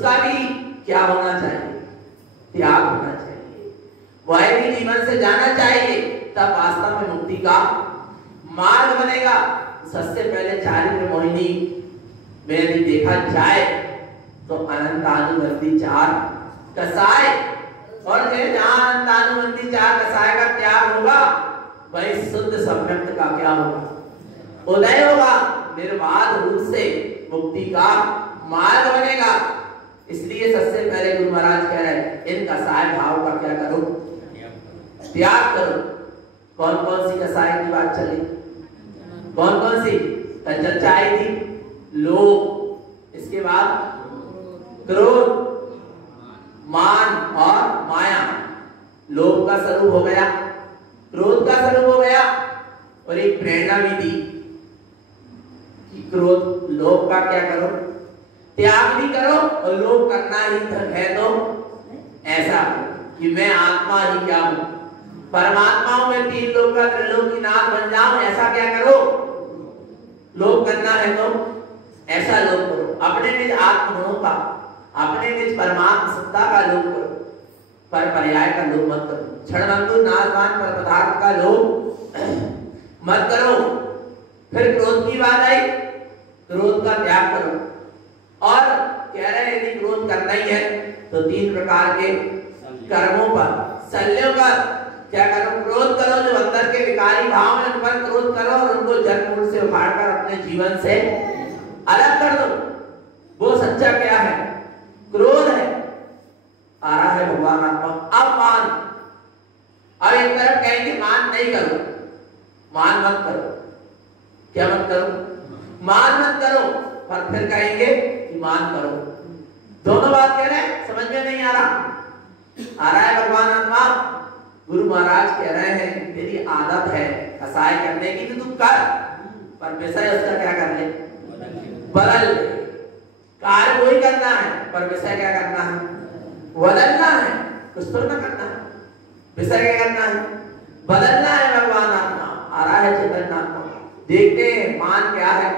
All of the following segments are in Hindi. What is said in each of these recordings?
उसका भी क्या होना चाहिए? त्याग होना चाहिए। वह भी जीवन से जाना चाहिए, तब वास्तव में मुक्ति का मार्ग बनेगा। सबसे पहले चारित्र मोहिनी में यदि देखा जाए तो अनंतानुबंधी 4 कसाय, और जहाँ अनंतानुबंधी 4 कसाय का त्याग होगा वही शुद्ध सम्यक्त का क्या होगा? उदय होगा। निर्बाध रूप से मुक्ति का मार्ग बनेगा। इसलिए सबसे पहले गुरु महाराज कह रहे हैं इन कसाय भाव का क्या करो? त्याग करो। कौन कौन सी कसाय की बात चली? कौन कौन सी? चर्चाई थी, लोभ, इसके बाद क्रोध, मान और माया। लोभ का स्वरूप हो गया, क्रोध का स्वरूप हो गया, और एक प्रेरणा भी दी कि क्रोध लोभ का क्या करो? त्याग भी करो, और लोभ करना ही है तो ऐसा कि मैं आत्मा ही क्या हूं? परमात्मा में 3 लोक का त्रिलोकीनाथ बन जाऊं, ऐसा क्या करो? लोभ करना है तो ऐसा लोभ करो। अपने निज आत्मगुणों का, अपने निज परमात्म सत्ता का लोभ करो, पर पर्याय का लोभ मत करो। क्षणभंगुर नाशवान पर पदार्थ का लोभ मत करो। फिर क्रोध की बात आई, क्रोध का त्याग करो। और कह रहे हैं यदि क्रोध करना ही है तो 3 प्रकार के कर्मों पर, शल्यों पर क्या करो? क्रोध करो। जो अंदर के विकारी भाव हैं उन पर क्रोध करो, और उनको जड़ मूल से उखाड़कर अपने जीवन से अलग कर दो। वो सच्चा क्या है? क्रोध है। आ रहा है भगवान आत्मा। अब मान, अब एक तरफ कहेंगे मान नहीं करो, मान मत करो। क्या मत करो? मान मत करो। पर फिर कहेंगे कि मान करो। दोनों बात कह रहे हैं, समझ में नहीं आ रहा? आ रहा है भगवान आत्मा। गुरु महाराज कह रहे हैं तेरी आदत है कसाय करने की, तो तू कर, पर विषय उसका क्या कर ले? बदल ले। कार्य वही करना है, पर विषय क्या करना है? बदलना है। कुछ तो ना करना है, विषय क्या करना है? बदलना है। भगवान आत्मा आ रहा है, चैतन्य आत्मा। देखते हैं मान क्या है,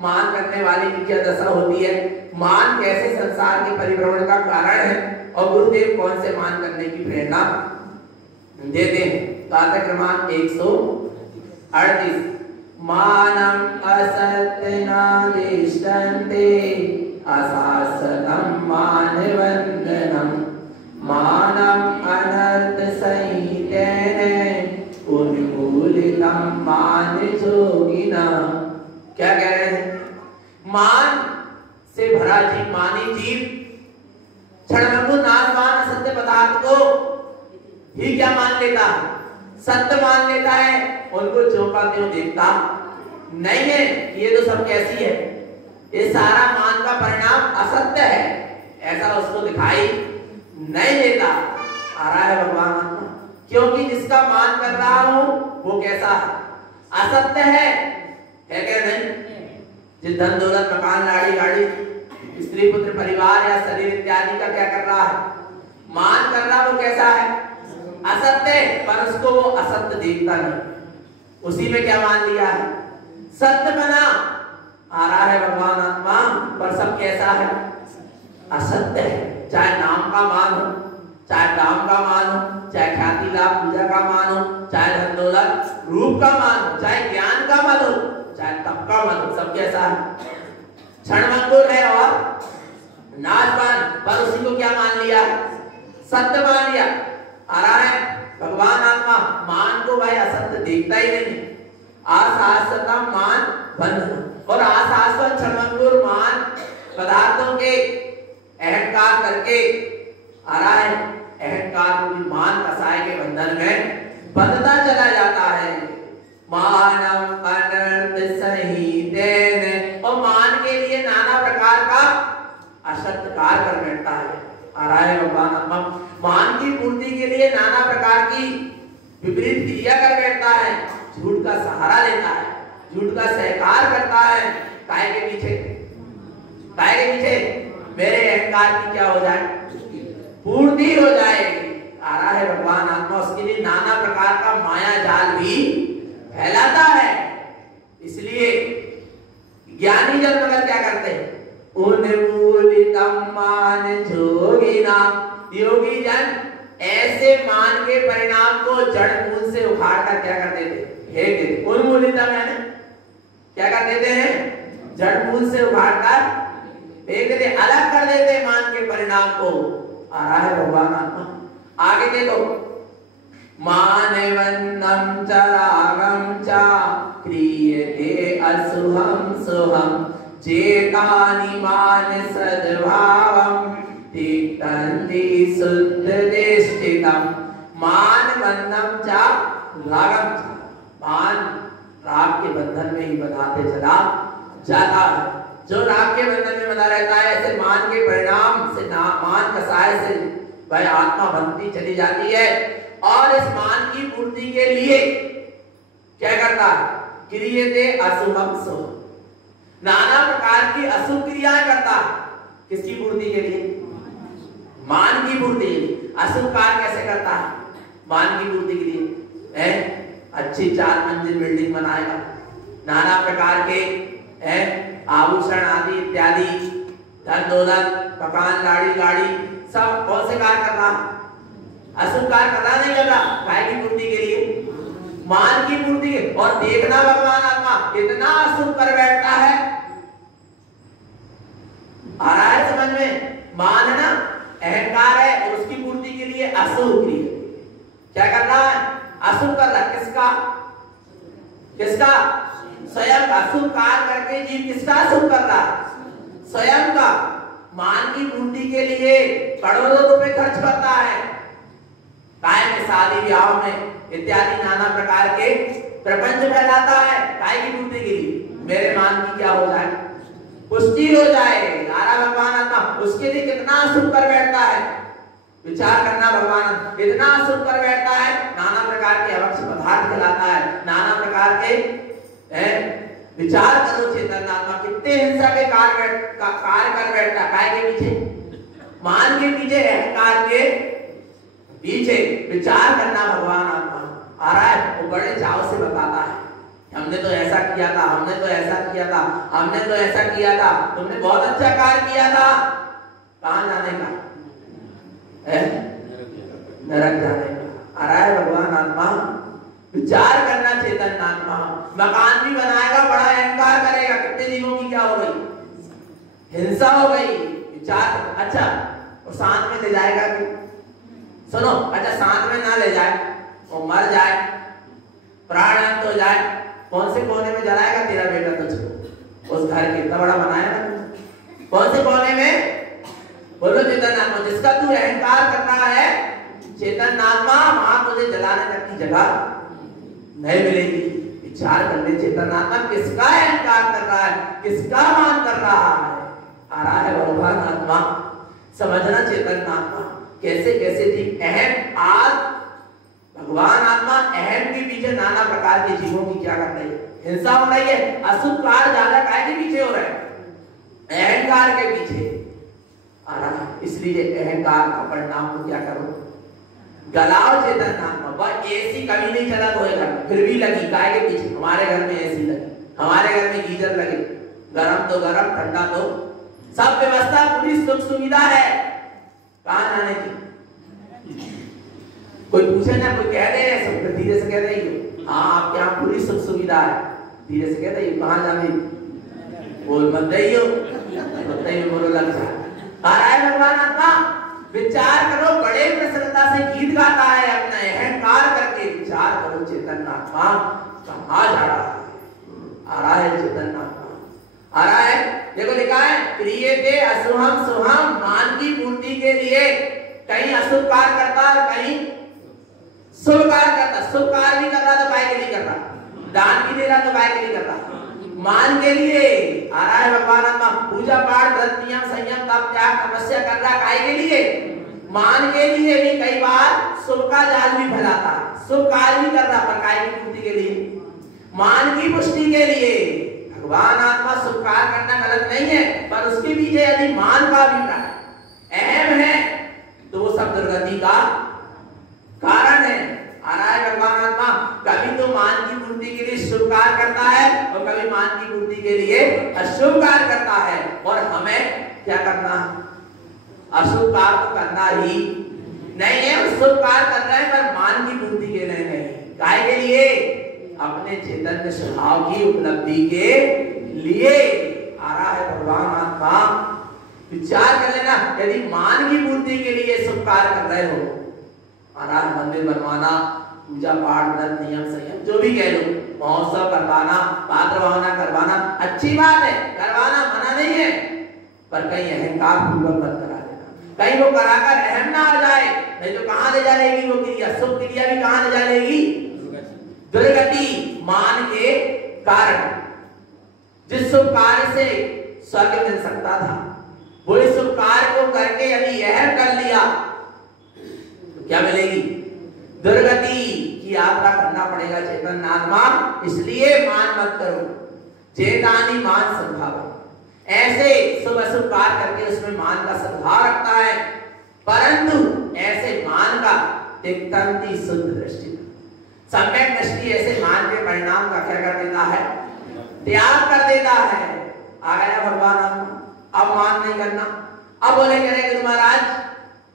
मान करने वाले की क्या दशा होती है, मान कैसे संसार के परिभ्रमण का कारण है, और गुरुदेव कौन से मान करने की प्रेरणा देते हैं। गाथा क्रमांक 138। मानम असत्यनादिष्टन्ते अशासनम मानवंदनम मानम अनर्थ संहितेन उन्मूलितम मान जोगिना। क्या कह रहे हैं? मान से भरा जीव, मानी जीव क्षणभंगुर नाशवान असत्य पदार्थ को ही क्या मान लेता है? सत्य मान लेता है। उनको चौंका त्यों देखता नहीं है। ये तो सब कैसी है? ये सारा मान का परिणाम असत्य है, ऐसा उसको दिखाई नहीं देता। आ रहा है भगवान आत्मा। क्योंकि जिसका मान कर रहा हूं वो कैसा है? असत्य है क्या? नहीं। जिस धन दौलत मकान लाड़ी गाड़ी स्त्री पुत्र परिवार या शरीर इत्यादि का क्या कर रहा है? मान कर रहा, वो कैसा है? असत्य। पर उसको वो असत्य देखता नहीं, उसी में क्या मान लिया है? सत्य बना। आ रहा है भगवान आत्मा। पर सब कैसा है? असत्य है। चाहे नाम का मान हो, चाहे दाम का मान हो, चाहे ख्याति लाभ पूजा का मान हो, चाहे धन दौलत रूप का मान हो, चाहे ज्ञान का मन हो, चाहे तप का मन हो, सब कैसा है? क्षणभंगुर है और नाशवान। पर उसी को क्या मान लिया? सत्य मान लिया। आ रहा है भगवान आत्मा। मान को भाई असत्य देखता ही नहीं। आशाश्वतम मान बंधन, और आशाश्वत क्षणभंगुर मान पदार्थों के अहंकार करके आ रहा है, अहंकार को भी मान कसाय के बंधन में बंधता चला जाता है। मानम अनर्थ संहितेन, और मान के लिए नाना प्रकार का असत्य कार्य कर बैठता है। आ रहा है भगवान आत्मा। मान की पूर्ति के लिए नाना प्रकार की विपरीत क्रिया कर बैठता है, झूठ का सहारा लेता है, झूठ का सहकार करता है। काय के पीछे? काय के पीछे? मेरे अहंकार की क्या हो जाए? पूर्ति हो जाएगी। आ रहा है भगवान आत्मा। उसके लिए नाना प्रकार का माया जाल भी फैलाता है। इसलिए ज्ञानी जन मगर क्या करते हैं? उन्मूलित अनुमोदितम मान जोगिना। योगी जन ऐसे मान के परिणाम को जड़ मूल से उखाड़ कर क्या करते थे? फेंक देते। उन्मूलितम यानी क्या कर देते हैं? जड़ मूल से उखाड़ कर फेंक देते, अलग कर देते मान के परिणाम को। आ रहा है भगवान आत्मा। आगे देखो, मानवन्नम च रागम च क्रियते असुहम सुहम चेतानि मान सद्भावम तिष्ठन्ति शुद्धनिष्ठितम। मानवन्नम च रागम च, मान राग के बंधन में ही बंधाते चला जाता है। जो राग के बंधन में बंधा रहता है, ऐसे मान के परिणाम से मान कसाय से वह आत्मा बनती चली जाती है। और इस मान की पूर्ति के लिए क्या करता है? क्रियते अशुभम शुभम, नाना प्रकार की अशुभ क्रियाएं करता है। किसकी पूर्ति के लिए? मान की पूर्ति के लिए। अशुभ कार्य कैसे करता है? मान की पूर्ति के लिए अच्छी 4 मंजिल बिल्डिंग बनाएगा, नाना प्रकार के आभूषण आदि इत्यादि, धन दौलत, मकान, गाड़ी, सब कौन से कार्य कर रहा? अशुभ कार्य करना नहीं कर रहा। काय की पूर्ति के लिए? मान की पूर्ति के। और देखना भगवान आत्मा इतना अशुभ कर बैठता है। आ रहा है समझ में? मान ना अहंकार है और उसकी पूर्ति के लिए अशुभ क्रिया क्या कर रहा है? अशुभ कर रहा है। किसका? स्वयं का। अशुभ कार्य करके जीव किसका अशुभ कर रहा है? स्वयं का। मान की पूर्ति के लिए करोड़ों रुपए खर्च करता है, काय में शादी ब्याह में इत्यादि नाना प्रकार के प्रपंच फैलाता है। काय की पूर्ति के लिए? मेरे मान की क्या हो जाए? पुष्टि हो जाए। नारा भगवान आत्मा उसके लिए कितना अशुभ कर बैठता है। विचार करना भगवान इतना अशुभ कर बैठता है। नाना प्रकार के अवक्ष पदार्थ खिलाता है, नाना प्रकार के विचार करो चेतन आत्मा कितने हिंसा के कार्य कर बैठता है। काय के पीछे? मान के पीछे, अहंकार के पीछे। विचार करना भगवान आत्मा आ रहा है। वो बड़े चाव से बताता है, हमने तो ऐसा किया था, हमने तो ऐसा किया था, हमने तो ऐसा किया था, तुमने बहुत अच्छा कार्य किया था। कहां जाने का? नरक जाने का। आ रहा है भगवान आत्मा। विचार करना चेतन आत्मा। मकान भी बनाएगा, बड़ा अहंकार करेगा, कितने जीवों की क्या हो गई? हिंसा हो गई। विचार अच्छा, और साथ में ले जाएगा कि सुनो, अच्छा साथ में ना ले जाए, वो मर जाए, प्राणांत हो जाए, कौन से कोने में जलाएगा तेरा बेटा तुझको? उस घर के इतना बड़ा बनाया ना, कौन से कोने में? बोलो चेतन आत्मा। जिसका तू अहंकार कर रहा है चेतन आत्मा, वहां तुझे जलाने तक की जगह नहीं मिलेगी। विचार कर ले चेतन आत्मा, किसका अहंकार कर रहा है, किसका मान कर रहा है। आ रहा है भगवान आत्मा। समझना चेतन आत्मा कैसे कैसे थी। अहम आज भगवान आत्मा अहम के पीछे नाना प्रकार के जीवों की क्या कर रही है? हिंसा हो रही है। अशुभ कार्य ज्यादा काय के पीछे हो रहा है? अहंकार के पीछे आ रहा है। इसलिए अहंकार का परिणाम को क्या करो? गलाव चेतन आत्मा। वह एसी कभी नहीं चला तो घर में, फिर भी लगी काय के पीछे? हमारे घर में एसी लगी, हमारे घर में गीजर लगे, गरम तो गरम, ठंडा तो सब व्यवस्था, पूरी सुख सुविधा है। कहां जाने की? कोई पूछे ना, कोई कह दे, सब धीरे से कह दे, हाँ आपके यहाँ पूरी सुख सुविधा है, धीरे से कह दे, कहां जाने? बोल मत दइयो, बोलो लग जाए। आ रहा है भगवान आत्मा। विचार करो, बड़े प्रसन्नता से गीत गाता है अपना अहंकार करके। विचार करो चेतन आत्मा कहां जा रहा है? आ रहा है चेतन आत्मा। आ रहा है, देखो लिखा है क्रियते अशुभम शुभम। मान की पूर्ति के लिए कहीं अशुभ कार्य करता है, कहीं शुभ कार्य करता। शुभ कार्य भी कर रहा तो काय के लिए कर रहा? दान भी दे रहा तो काय के लिए कर रहा? मान के लिए। आ रहा है भगवान आत्मा। पूजा पाठ, व्रत, नियम, संयम, तप, त्याग, तपस्या कर रहा काय के लिए? मान के लिए भी कई बार शुभ का जाल भी फैलाता है, शुभ कार्य भी कर रहा पर काय की पूर्ति के लिए? मान की पुष्टि के लिए। भगवान आत्मा शुभ कार्य करना गलत नहीं है, पर उसके पीछे यदि मान का अभिप्राय अहम है तो वो सब दुर्गति का कारण है। आ रहा है भगवान आत्मा। कभी तो मान की पूर्ति के लिए शुभ कार्य करता है और कभी मान की पूर्ति के लिए अशुभ कार्य करता है। और हमें क्या करना है? अशुभ कार्य तो करना ही नहीं है, शुभ कार्य कर रहे हैं पर मान की पूर्ति के लिए नहीं। काहे के लिए? अपने चैतन्य स्वभाव की उपलब्धि के लिए। आ रहा है भगवान आत्मा, विचार कर लेना, यदि मान की पूर्ति के लिए शुभ कार्य कर रहे हो, आ रहा है मंदिर बनवाना, पूजा पाठ, व्रत, नियम, संयम, जो भी कह लो, महोत्सव करवाना, पात्र भावना करवाना, अच्छी बात है, करवाना मना नहीं है, पर कहीं अहंकार पूर्वक मत करा देना, कहीं वो कराकर अहम ना आ जाए, नहीं तो कहां ले जाएगी वो क्रिया, शुभ क्रिया भी कहां ले जाएगी? दुर्गति। मान के कारण जिस शुभ कार्य से स्वर्ग मिल सकता था, वो इस शुभ कार्य को करके यदि अहम कर लिया तो क्या मिलेगी? दुर्गति की यात्रा करना पड़ेगा चेतन आत्मा। इसलिए मान मत करो, चेतानी मान संभाव। ऐसे शुभ अशुभ कार्य करके उसमें मान का सद्भाव रखता है, परंतु ऐसे मान का तिक्तंती शुद्ध दृष्टि, सम्यक दृष्टि ऐसे मान के परिणाम का क्या कर देता है? त्याग कर देता है। आ गया भगवान आत्मा, अब मान नहीं करना। अब बोले करे गुरु महाराज,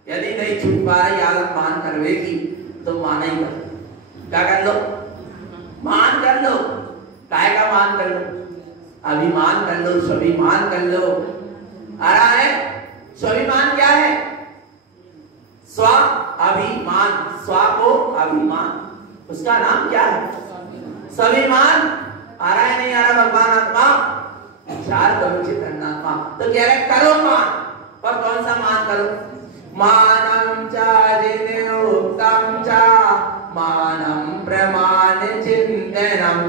यदि नहीं छूट पा रही आदत मान करवेगी तो माना ही कर, क्या कर लो? मान कर लो। काय का मान कर लो? अभिमान कर लो, स्वाभिमान कर लो। आ रहा है स्वाभिमान क्या है? स्व अभिमान, स्व को अभिमान, उसका नाम क्या है? स्वाभिमान। आ रहा है नहीं आ रहा भगवान आत्मा? विचार करो चेतन आत्मा। तो कह रहे करो मान, पर कौन सा मान करो? मानम चा जिनोक्तम चा मानम प्रमाण चिंतनम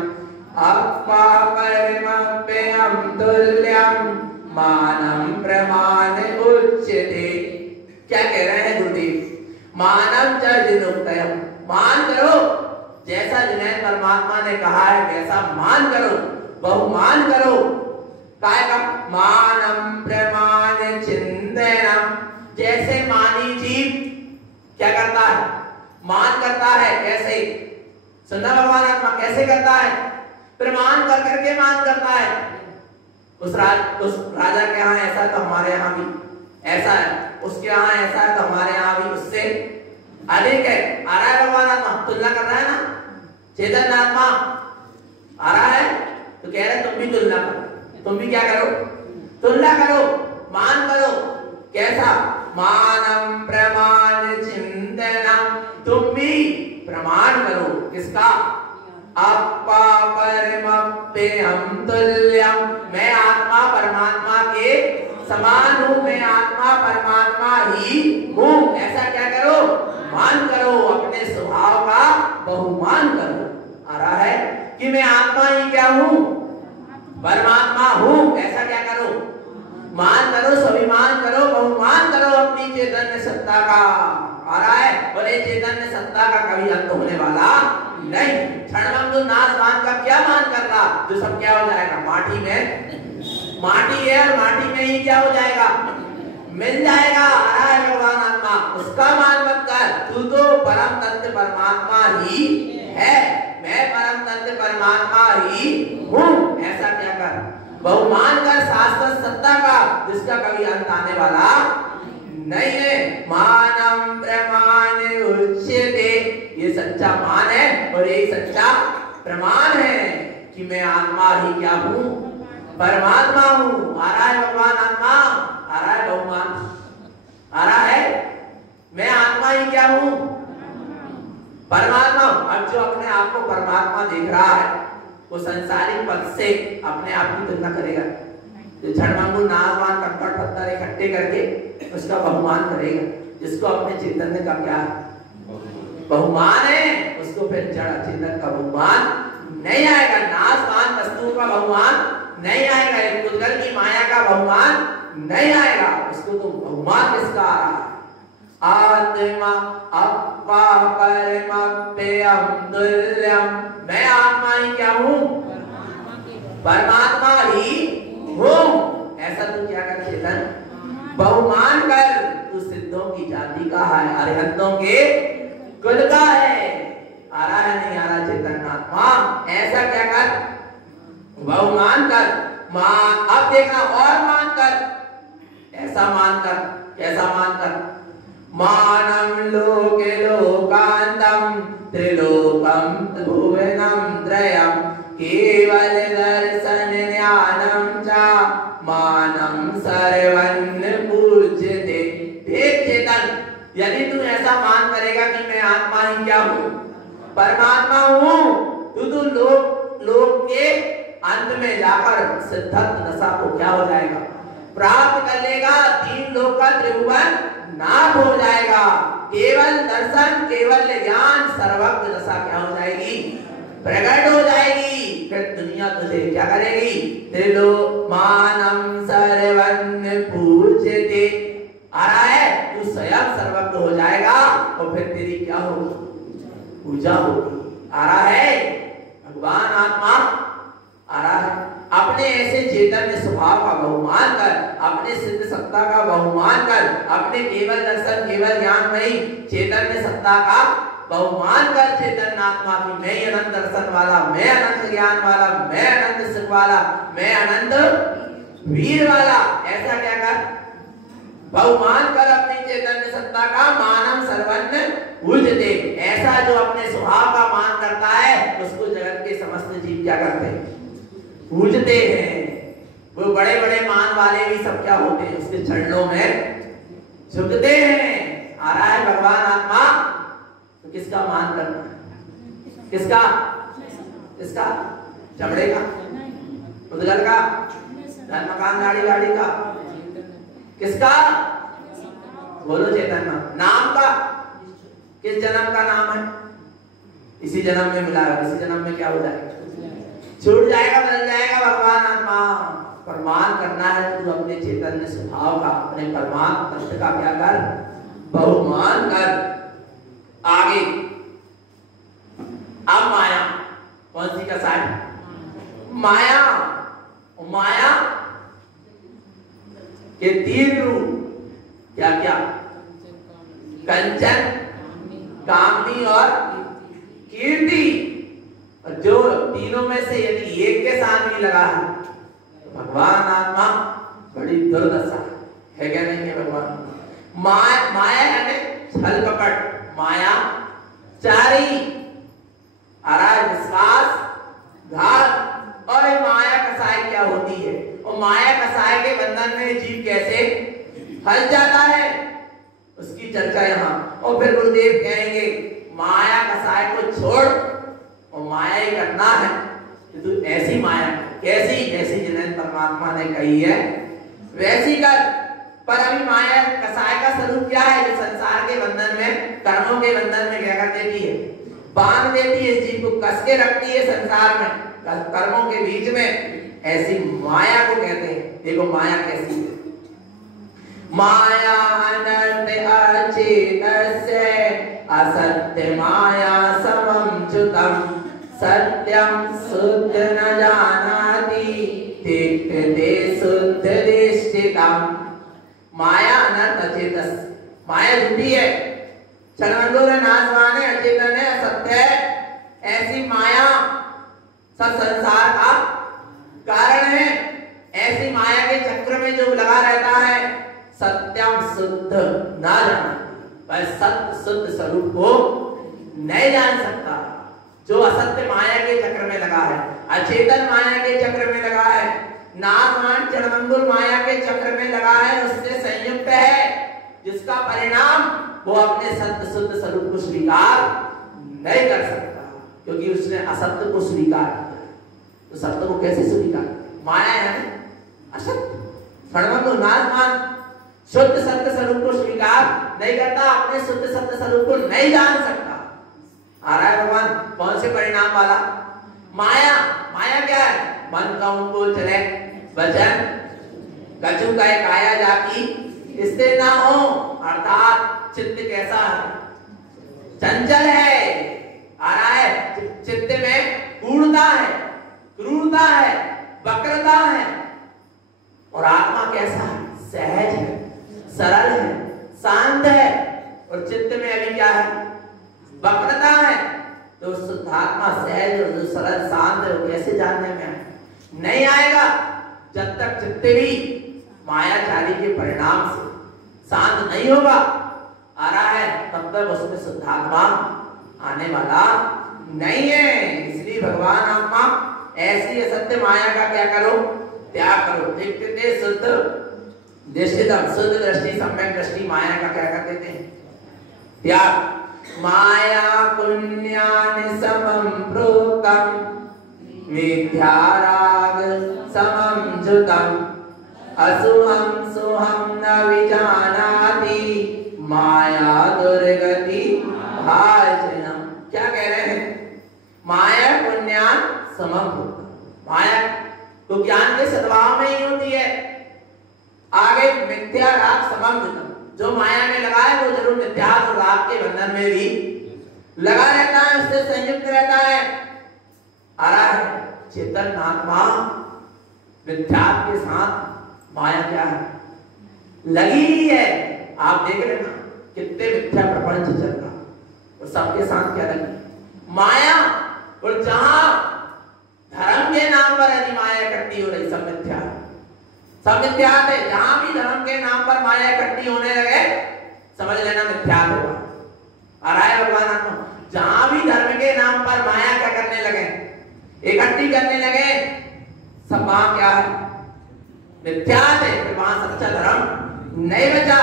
अपरिमप्ययम तुल्यम मानम प्रमाण उच्यते। क्या कह रहे हैं गुरुदेव? मानम च जिनोक्तम, मान करो जैसा जिन्हें परमात्मा ने कहा है वैसा मान करो, बहुमान करो। काय का? मानम प्रमाण चिंतनम, जैसे मानी जीव क्या करता है? मान करता है। कैसे? सुना भगवान आत्मा कैसे करता है? प्रमाण कर करके मान करता है। उस राजा के यहाँ ऐसा है तो हमारे यहाँ भी ऐसा है, उसके यहाँ ऐसा है तो हमारे यहाँ भी उससे अधिक है। आ रहा है भगवान आत्मा, तुलना कर रहा है ना चेतन आत्मा? आ रहा है तो कह रहे तुम भी तुलना करो, तुम भी क्या करो? तुलना करो, मान करो। कैसा? मानम प्रमाण चिंतनम, तुम भी प्रमाण करो। किसका? अपरिमप्ययम तुल्यम, मैं आत्मा परमात्मा के समान हूं, मैं आत्मा परमात्मा ही हूं। ऐसा क्या करो? मान करो, अपने स्वभाव का बहुमान करो। आ रहा है कि मैं आत्मा ही क्या हूं? परमात्मा हूं। ऐसा क्या करो? मान करो, स्वाभिमान करो, बहुमान करो अपनी चैतन्य सत्ता का। आ रहा है? बोले चैतन्य सत्ता का कभी अंत होने वाला नहीं। क्षणभंगुर नाशवान का क्या मान करना, जो सब क्या हो जाएगा? माटी में माटी है और माटी में ही क्या हो जाएगा? मिल जाएगा। आ रहा है भगवान आत्मा, उसका मान मत कर, तू तो परम तत्व परमात्मा ही है, मैं परम तत्व परमात्मा ही हूं। ऐसा क्या कर? बहुमान कर शाश्वत सत्ता का, जिसका कभी अंत आने वाला नहीं है। मानम प्रमाण उच्यते, ये सच्चा मान है और यही सच्चा प्रमाण है कि मैं आत्मा ही क्या हूं? परमात्मा हूं। आ रहा है भगवान आत्मा? आ रहा है बहुमान? आ रहा है? मैं आत्मा ही क्या हूं? परमात्मा। अब जो अपने आप को परमात्मा देख रहा है वो संसारिक पद से अपने आप की तुलना करेगा, जो क्षणभंगुर नाशवान कंकड़ पत्थर इकट्ठे करके उसका बहुमान करेगा। जिसको अपने चैतन्य का क्या बहुमान है, उसको फिर जड़ चेतन का बहुमान नहीं आएगा, नाशवान वस्तु का बहुमान नहीं आएगा, एक पुद्गल की माया का बहुमान नहीं आएगा। उसको तो बहुमान किसका आ रहा है? आत्मा अपरिमप्ययम तुल्यम, मैं आत्मा ही क्या हूं? परमात्मा ही हूं। ऐसा तू क्या कर चेतन? बहुमान कर। तू सिद्धों की जाति का है, अरिहंतों के कुल का है। आ रहा है नहीं आ रहा चेतन आत्मा? ऐसा क्या कर? बहुमान कर। मान, अब देखना और मान कर। ऐसा मानकर, कैसा मानकर? मानम लोके लोकांतम त्रिलोकम भुवनम त्रयम केवल दर्शन ज्ञानम च मानम सर्वन्न पूज्यते। देख चेतन, यदि तू ऐसा मान करेगा कि मैं आत्मा ही क्या हूँ, परमात्मा हूँ, तो लोक के अंत में जाकर सिद्धार्थ दशा को क्या हो जाएगा, प्राप्त कर लेगा। 3 लोक का त्रिभुवन नाश हो जाएगा। केवल दर्शन, केवल ज्ञान, सर्वज्ञ दशा क्या हो जाएगी, प्रकट हो जाएगी। फिर दुनिया तुझे क्या करेगी? त्रिलोमानम सर्वन्न पूज्यते। आ रहा है, तू स्वयं सर्वज्ञ हो जाएगा और फिर तेरी क्या होगी, पूजा होगी। आ रहा है, भगवान आत्मा आ रहा है। अपने ऐसे चैतन्य स्वभाव का बहुमान कर, अपने सिद्ध सत्ता का बहुमान कर, अपने केवल दर्शन, केवल ज्ञान में चैतन्य सत्ता का बहुमान कर। चैतन्य आत्मा की मैं अनंत दर्शन वाला, मैं अनंत ज्ञान वाला, मैं अनंत सुख वाला, मैं अनंत वीर वाला, ऐसा क्या कर, बहुमान कर अपनी चैतन्य सत्ता का। मानव सर्वन्न पूज्यते। ऐसा जो अपने स्वभाव का मान करता है उसको जगत के समस्त जीव क्या करते हैं, पूजते हैं। वो बड़े बड़े मान वाले भी सब क्या होते हैं, उसके चरणों में झुकते हैं। आ रहा है भगवान आत्मा, तो किसका मान करना है, किसका, किसका, चमड़े का, उदगल का, मकान गाड़ी गाड़ी का, किसका, बोलो चैतन्य नाम का। किस जन्म का नाम है, इसी जन्म में मिला है, इसी जन्म में क्या हो जाएगा, छूट जाएगा, बदल जाएगा। भगवान आत्मा प्रमाण करना है तो तू अपने चैतन्य स्वभाव का, अपने परमात्मा तत्व का क्या कर, बहुमान कर। आगे अब माया, कौन सी का साइड, माया। माया के 3 रूप, क्या क्या, कंचन, कामनी और कीर्ति। जो तीनों में से यदि एक के साथ भी लगा है तो भगवान आत्मा बड़ी दुर्दशा है क्या नहीं है भगवान। माया यानी छल कपट, माया चारी, अराज विश्वास घात। और माया कसाई क्या होती है, और माया कसाई के बंधन में जीव कैसे फंस जाता है, उसकी चर्चा यहाँ। और फिर गुरुदेव कहेंगे माया कसाई को छोड़ और माया ही करना है तो तू ऐसी माया, कैसी, जैसी जिन्हें परमात्मा ने कही है वैसी कर। पर अभी माया कसाय का स्वरूप क्या है, जो संसार के बंधन में, कर्मों के बंधन में क्या कर देती है, बांध देती है, इस जीव को कस के रखती है संसार में, कर्मों के बीच में। ऐसी माया को कहते हैं। देखो माया कैसी है, माया अनंत अचेतस्य असत्य माया समम च्युतम सत्यम शुद्ध न जानाति तिक्ते शुद्ध निश्चितम। माया अनंत अचेतस, माया झूठी है, क्षणभंगुर है, नाशवान है, अचेतन है, असत्य है। ऐसी माया सब संसार का कारण है। ऐसी माया के चक्र में जो लगा रहता है, सत्यम शुद्ध ना जाना, वह सत्य शुद्ध स्वरूप को नहीं जान सकता। जो असत्य माया के चक्र में लगा है, अचेतन माया के चक्र में लगा है, नाशवान क्षणभंगुर माया के चक्र में लगा है, उससे संयुक्त है, जिसका परिणाम वो अपने सत्य शुद्ध स्वरूप को स्वीकार नहीं कर सकता, क्योंकि उसने असत्य को स्वीकार किया। तो सत्य को कैसे स्वीकार, माया है असत्य, क्षणभंगुर नाशवान शुद्ध सत्य स्वरूप को स्वीकार नहीं करता, अपने शुद्ध सत्य स्वरूप को नहीं जान सकता। आ रहा है भगवान कौन से परिणाम वाला, माया। माया क्या है, मन का उनको चले वचन कछु का काया जाकी स्थिर ना हो, अर्थात चित्त कैसा है, चंचल है। आ रहा है चित्त में पूर्णता है, क्रूरता है, वक्रता है। और आत्मा कैसा है, सहज है, सरल है, शांत है। और चित्त में अभी क्या है, वक्रता है। तो शुद्धात्मा सहज और जो सरल शांत है वो कैसे जानने में आए, नहीं आएगा जब तक चित्त भी मायाचारी के परिणाम से शांत नहीं होगा आ रहा है, तब तक उसमें शुद्धात्मा आने वाला नहीं है। इसलिए भगवान आत्मा ऐसी असत्य माया का क्या करो, त्याग करो। देखते थे शुद्ध दृष्टिदम, शुद्ध दृष्टि, सम्यक दृष्टि, माया का क्या कर देते हैं, त्याग। माया पुण्यानि समं प्रोक्तम मिथ्या राग समं जुतम असुहं सुहं न विजानाति माया दुर्गति भाजनम। क्या कह रहे हैं, माया पुण्यान समम। माया तो ज्ञान के सद्भाव में ही होती है। आगे मिथ्या राग समम जुतम, जो माया में लगा है वो जरूर मिथ्या और राग के बंधन में भी लगा रहता है, उससे संयुक्त रहता है। आ रहा है चेतन आत्मा मिथ्या के साथ माया क्या है, लगी ही है। आप देख रहे ना कितने मिथ्या प्रपंच चल रहा, और सबके साथ क्या लगी, माया। और जहां धर्म के नाम पर यदि माया इकट्ठी हो रही, सब मिथ्या, सब मिथ्या है। जहां भी धर्म के नाम पर माया इकट्ठी होने लगे, समझ लेना मिथ्या होगा। आ रहा है भगवान आत्मा, जहां भी धर्म के नाम पर माया क्या करने लगे, इकट्ठी करने लगे, सब वहां क्या है, मिथ्या है। फिर वहां सच्चा धर्म नहीं बचा।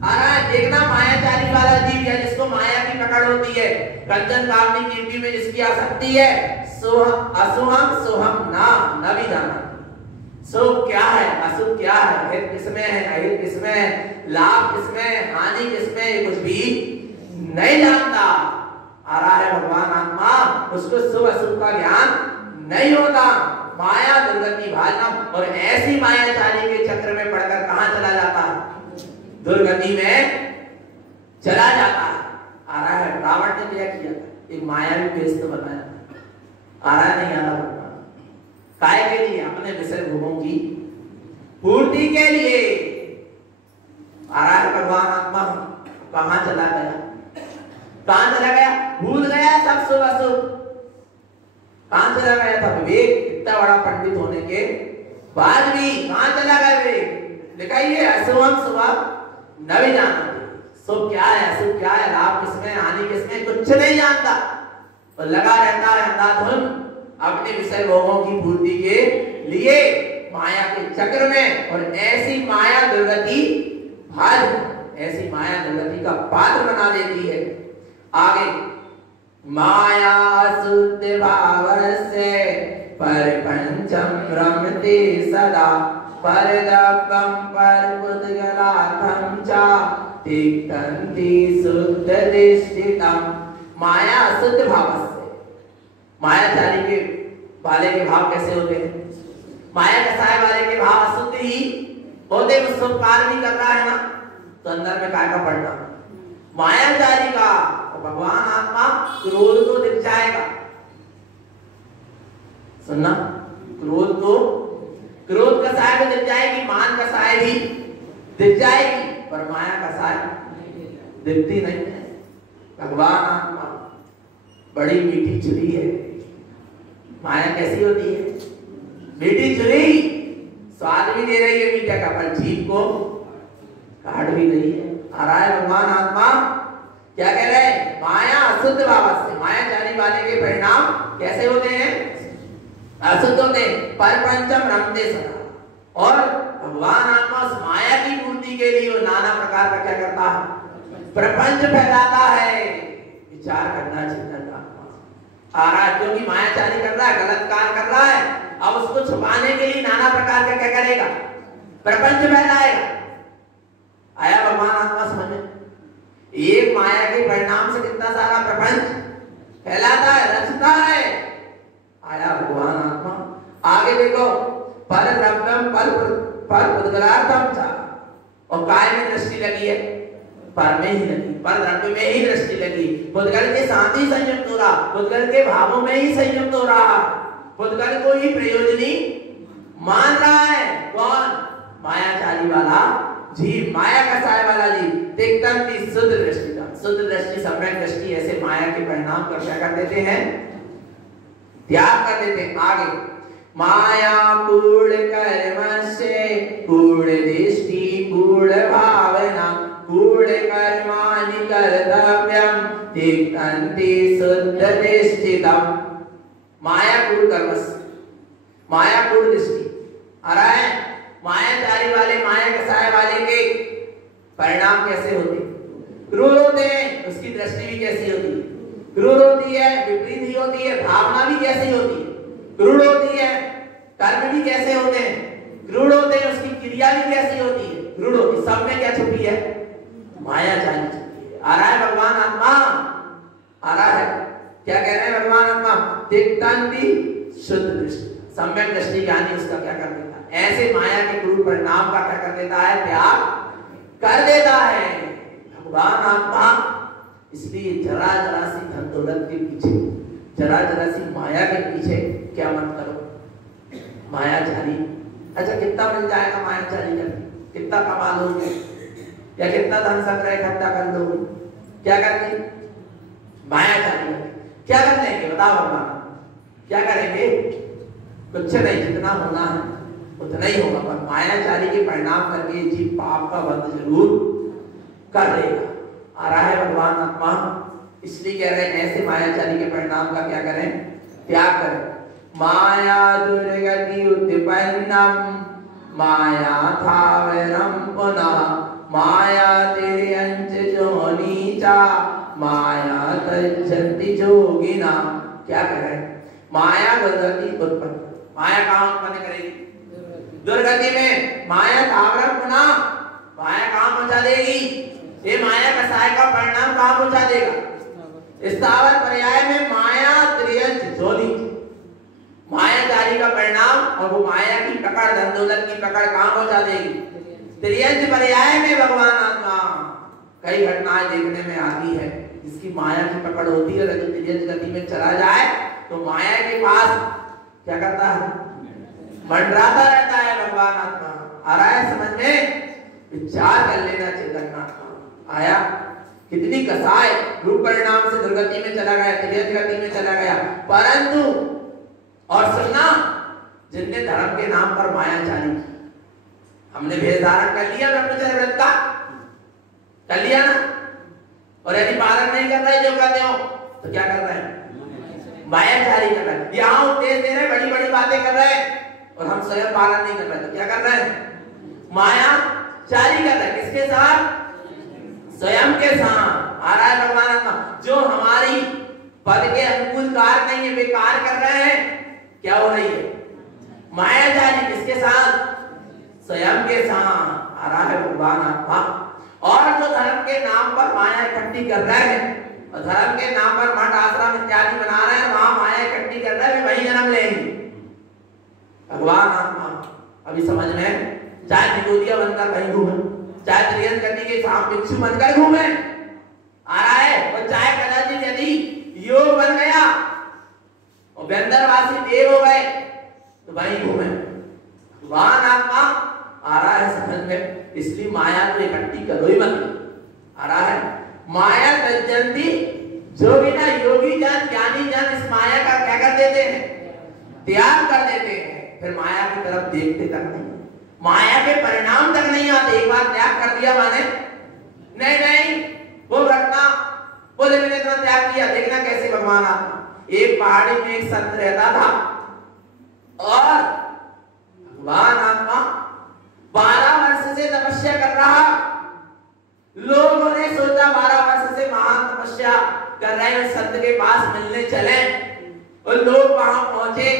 आ रहा है देखना, मायाचारी वाला जीव है जिसको माया की पकड़ होती है, कंचन कामनी कीर्ति में जिसकी आसक्ति है, असुहम सोहम न विजाना। सो क्या है, अशुभ क्या है, हित किसमें है, अहित किसमें है, लाभ किसमें, हानि किसमें, ये कुछ भी नहीं जानता। आ रहा है भगवान आत्मा, उसको शुभ अशुभ का ज्ञान नहीं होता। माया दुर्गति भाजनम, और ऐसी मायाचारी के चक्र में पड़कर कहां चला जाता है, दुर्गति में चला जाता है। आ रहा है रावण ने क्या किया, एक मायावी वेश तो बनाया। आ रहा नहीं आ रहा, काय के लिए, अपने विषय भोगों की पूर्ति के लिए। आ रहा है भगवान आत्मा कहां चला गया, कहां चला गया, भूल गया सब शुभ अशुभ। कहां चला गया था विवेक, इतना बड़ा पंडित होने के बाद भी कहां चला गया विवेक। लिखाइए अशुभम शुभम न विजाना। शुभ क्या है, अशुभ क्या है, लाभ किसमें, हानि किसमें, कुछ नहीं जानता, और लगा रहता है अंधाधुन अपने विषय भोगों की पूर्ति के लिए माया के चक्र में। और ऐसी माया दुर्गति भाज, ऐसी माया दुर्गति का पात्र बना देती है। आगे माया शुद्ध भावस्य परपंचम रमते सदा परदपम परमुद्गलाथम च तिक्तन्ति शुद्ध दृष्टितम। माया अशुद्ध भावस्य, मायाचारी के वाले के भाव कैसे होते हैं, माया कसाय वाले के भाव अशुद्ध ही होते। वो कार्य भी कर रहा है ना, तो अंदर में काय का पड़ना, मायाचारी का। तो भगवान आत्मा क्रोध को दिख जाएगा, सुनना, क्रोध को, क्रोध कसाय को दिख जाएगी, मान कसाय भी दिख जाएगी, पर माया कसाय दिखती नहीं है। भगवान आत्मा बड़ी मीठी छुरी है। माया कैसी होती है, मीठी छुरी, स्वाद भी दे रही है मीठा का, पर जीभ को काट भी रही है। आ रहा है भगवान आत्मा क्या कह रहे हैं, माया अशुद्ध भावस्य, मायाचारी वाले के परिणाम कैसे होते हैं, अशुद्ध होते हैं। परपंचम रमते सदा, और भगवान आत्मा उस माया की पूर्ति के लिए वो नाना प्रकार का क्या करता है, प्रपंच फैलाता है। विचार करना चिंतन आत्मा आ रहा है, क्योंकि मायाचारी कर रहा है, गलत कार्य कर रहा है, अब उसको छुपाने के लिए नाना प्रकार का क्या करेगा, प्रपंच फैलाएगा। आया भगवान आत्मा समझ में, एक माया के परिणाम से कितना सारा प्रपंच फैलाता है, रचता है। आया भगवान आत्मा। आगे देखो, पर द्रव्यम पर उद्गलार्थम च, और काय में दृष्टि लगी है, पर में ही लगी, पर द्रव्य में ही दृष्टि लगी, पुद्गल के साथ ही संयुक्त हो रहा, पुद्गल के भावों में ही संयुक्त हो रहा, पुद्गल को ही प्रयोजनी मान रहा है। कौन, मायाचारी वाला जीव, माया कसाय वाला जीव। देखतम की शुद्ध दृष्टि का, शुद्ध दृष्टि, सम्यक दृष्टि, ऐसे माया के परिणाम को क्या कर देते हैं, त्याग कर देते हैं। आगे माया कूढ़ कर्म से कूढ़ दृष्टि कूढ़ भावना कूढ़ कर्माणि कर्तव्यम तिष्ठन्ति शुद्ध निश्चितम। माया कूढ़ कर्म से, माया कूढ़ दृष्टि आ रहा है। मायाचारी वाले, माया कसाय वाले के परिणाम कैसे होते? क्रूर होते हैं, उसकी दृष्टि भी कैसी होती है? क्रूर होती है, विपरीत ही होती है, भावना भी कैसी होती है? क्रूर होती है, कर्म भी कैसे होते हैं? क्रूर होते हैं, उसकी क्रिया भी कैसी होती है? क्रूर होती है। सब में क्या छुपी है? माया छुपी है। आ रहा है भगवान आत्मा, आ रहा है। क्या कह रहे हैं भगवान आत्मा? तिष्ठन्ति शुद्ध दृष्टि, सम्यक दृष्टि ज्ञानी उसका क्या कर देता है? ऐसे माया के क्रूर परिणाम का क्या कर देता है? त्याग कर देता है भगवान आत्मा। इसलिए जरा जरा सी धन दौलत के पीछे, जरा जरा सी माया के पीछे क्या मत करो। मायाचारी, अच्छा कितना मिल जाएगा मायाचारी का? कितना कमा लोगे या कितना धन संग्रह इकट्ठा कर लोगे? क्या करेंगे? मायाचारी क्या कर लेंगे बताओ भगवान? क्या करेंगे? कुछ नहीं, जितना होना है उतना ही होगा। पर मायाचारी के परिणाम करके जीव पाप का बंध जरूर कर देगा। आ रहा है भगवान आत्मा। इसलिए कह रहे हैं ऐसे मायाचारी के परिणाम का क्या करें? त्याग करें। माया दुर्गति उत्पन्नम माया थावरम पुनः माया तेरे अंश जो नीचा माया तज्जन्ति जोगिना। क्या कह रहे हैं? माया दुर्गति उत्पन्न, माया कहाँ उत्पन्न करेगी? दुर्गति में। माया थावरम पुनः, माया कहाँ पहुंचा देगी? ये माया कसाय का परिणाम कहाँ पहुंचा देगा? स्थावर पर्याय में माया त्रियंच जोनी, मायाचारी का परिणाम। और वो माया की पकड़, धन दौलत की पकड़ कहाँ पहुंचा देगी? त्रियंच पर्याय में भगवान आत्मा। कई घटनाएं देखने में आती है, इसकी माया की पकड़ होती है, लेकिन त्रियंच गति में चला जाए तो माया के पास क्या करता है? मंडराता रहता है भगवान आत्मा। आ रहा है समझ में? विचार कर लेना चेतन आत्मा। आया कितनी कसाय रूप परिणाम से दुर्गति में चला गया, त्रियंच गति में चला गया। परंतु और सुनना, जिनने धर्म के नाम पर मायाचारी की, हमने भेष धारण कर लिया ब्रह्मचर्य व्रत का, कर लिया ना? और यदि पालन नहीं कर रहे जो कहते हो तो क्या कर रहे हैं? मायाचारी कर रहे हैं। यहाँ उपदेश दे रहे, बड़ी बड़ी बातें कर रहे हैं और हम स्वयं पालन नहीं कर रहे तो क्या कर रहे हैं? मायाचारी कर रहे हैं। किसके साथ? स्वयं के साथ। आ रहा है भगवान आत्मा। जो हमारी पद के अनुकूल कार्य नहीं है, वे कार्य कर रहे हैं, क्या हो रही है? मायाचारी। किसके साथ? स्वयं के साथ। आ रहा है भगवान आत्मा। और जो धर्म के नाम पर माया इकट्ठी कर रहे हैं और धर्म के नाम पर मठ आश्रम इत्यादि बना रहे हैं, वहां माया इकट्ठी कर रहे हैं, वे वही जन्म लेंगे। भगवान आत्मा अभी समझ में? चाहे निगोदिया बनकर कहीं घूमे, चाहे त्रियंच गति के सांप बिच्छू बनकर घूमे, आ रहा है। और चाहे कदाचित यदि योग बन गया और व्यंतरवासी देव हो गए तो वहीं घूमे। भगवान आत्मा आ रहा है समझ में? इसलिए माया तो इकट्ठी करो ही मत। आ रहा है माया तज्जन्ति जोगिना, योगी जन ज्ञानी जन इस माया का क्या कर देते हैं? त्याग कर देते हैं। फिर माया की तरफ देखते तक नहीं, माया के परिणाम तक नहीं आते। एक बार त्याग कर दिया माने नहीं वो घटना बोले मैंने इतना त्याग किया। देखना कैसे भगवान आत्मा। एक पहाड़ी में एक संत रहता था और भगवान आत्मा 12 वर्ष से तपस्या कर रहा। लोगों ने सोचा 12 वर्ष से महान तपस्या कर रहे हैं, संत के पास मिलने चले। और लोग वहां पहुंचे,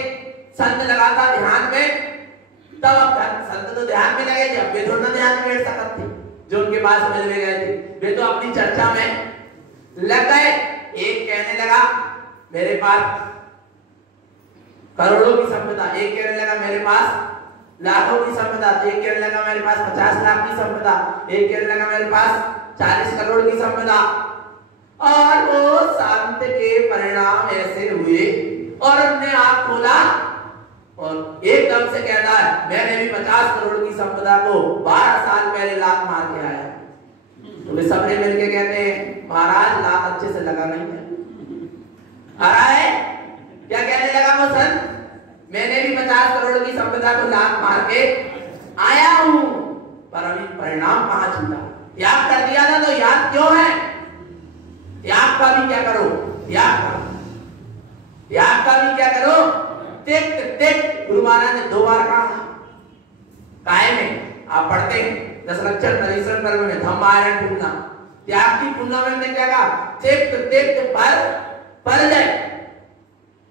संत लगा था ध्यान में। तब अब संत तो ध्यान में लगे, जब वे दोनों ध्यान में बैठ सकते थे जो उनके पास मिलने गए थे। वे तो अपनी चर्चा में लग गए। एक कहने लगा मेरे पास करोड़ों की संपदा, एक कहने लगा मेरे पास लाखों की संपदा, एक कहने लगा मेरे पास 50 लाख की संपदा, एक कहने लगा मेरे पास 40 करोड़ की संपदा। और वो संत के परिणाम ऐसे हुए और उन्हें आंख खोला और एकदम से कहता है मैंने भी 50 करोड़ की संपदा को 12 साल पहले लात मार के आया। तो वे सबने मिलके कहते हैं महाराज लात अच्छे से लगा नहीं है। आ रहा है क्या कहने लगा वो संत? मैंने भी 50 50 करोड़ की संपदा को लात मार के आया हूं, पर अभी परिणाम कहां छूटा। त्याग कर दिया था तो याद क्यों है? त्याग का भी क्या करो, त्याग का भी क्या करो, त्यक्त त्यक्त। गुरु महाराज ने 2 बार कहा। काय में आप पढ़ते हैं 10 लक्षण नरीश्वर कर्म में धम्म आयरन पूर्णा, त्याग की पूर्णा में क्या कहा? त्यक्त त्यक्त पर जाए।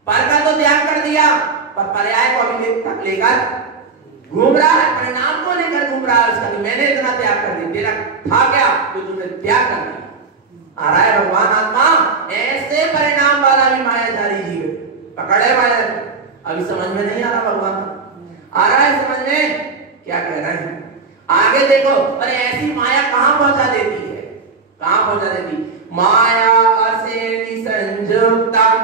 पर का तो त्याग कर दिया, पर पर्याय को अभी तक लेकर घूम रहा है, परिणाम को लेकर घूम रहा है उसका कि मैंने इतना त्याग कर दिया। तेरा था क्या कि तुमने त्याग कर दिया। आ रहा है भगवान आत्मा ऐसे परिणाम वाला भी मायाधारी जीव पकड़े माया। अभी समझ में नहीं आ रहा भगवान, आ रहा है समझ में? क्या कह रहे हैं आगे देखो। अरे ऐसी माया कहां पहुंचा देती है, कहां पहुंचा देती? माया असेनी संयुक्तम,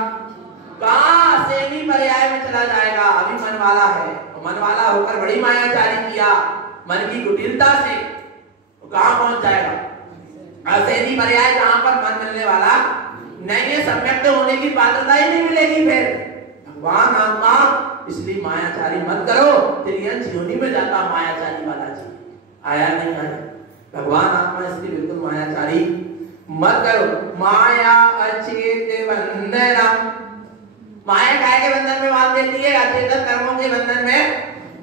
कहां सेनी पर्याय में चला जाएगा। अभी मन वाला है, मन वाला होकर बड़ी मायाचारी किया मन की कुटिलता से, तो कहां पहुंच जाएगा? असेनी पर्याय जहां पर मन मिलने वाला नहीं है, सम्यक्त होने की पात्रता ही नहीं मिलेगी। फिर भगवान आत्मा इसलिए मायाचारी मत करो। त्रियंश योनि में जाता मायाचारी वाला जी आया नहीं आया। भगवान आत्मा इसलिए बिल्कुल मायाचारी मत करो। माया अचेत बंधनम, माया काय के बंधन में बांध देती है? अचेतन कर्मों के बंधन में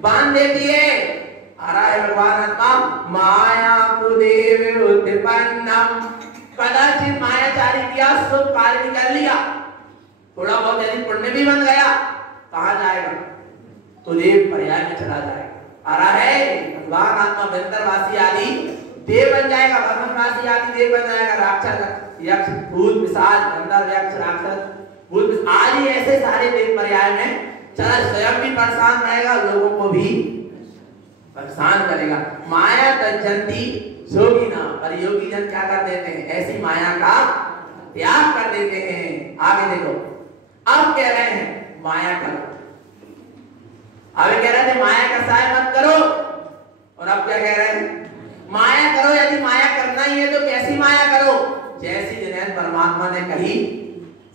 बांध देती है। आ रहा है भगवान आत्मा माया कुदेव उत्पन्नम, कदाचित मायाचारी किया, शुभ कार्य भी कर लिया, थोड़ा बहुत यदि पुण्य भी बन गया, कहां जाएगा? तो देव पर्याय में चला जाएगा। आ रहा है भगवान आत्मा बंदरवासी आदि देव बन जाएगा, ब्रह्मवासी आदि देव बन जाएगा, राक्षस यक्ष भूत पिशाच गंधर्व यक्ष राक्षस भूत आदि ऐसे सारे देव पर्याय में चला, स्वयं भी परेशान रहेगा, लोगों को भी परेशान करेगा। माया तज्जंती योगिना, पर योगी जन क्या कर देते हैं? ऐसी माया का त्याग कर देते हैं। आगे देखो, अब कह रहे हैं माया करो। अभी कह रहे थे माया का सहाय मत करो, और अब क्या कह रहे हैं? माया करो। यदि माया करना ही है तो कैसी माया करो? जैसी जिन्हें परमात्मा ने कही,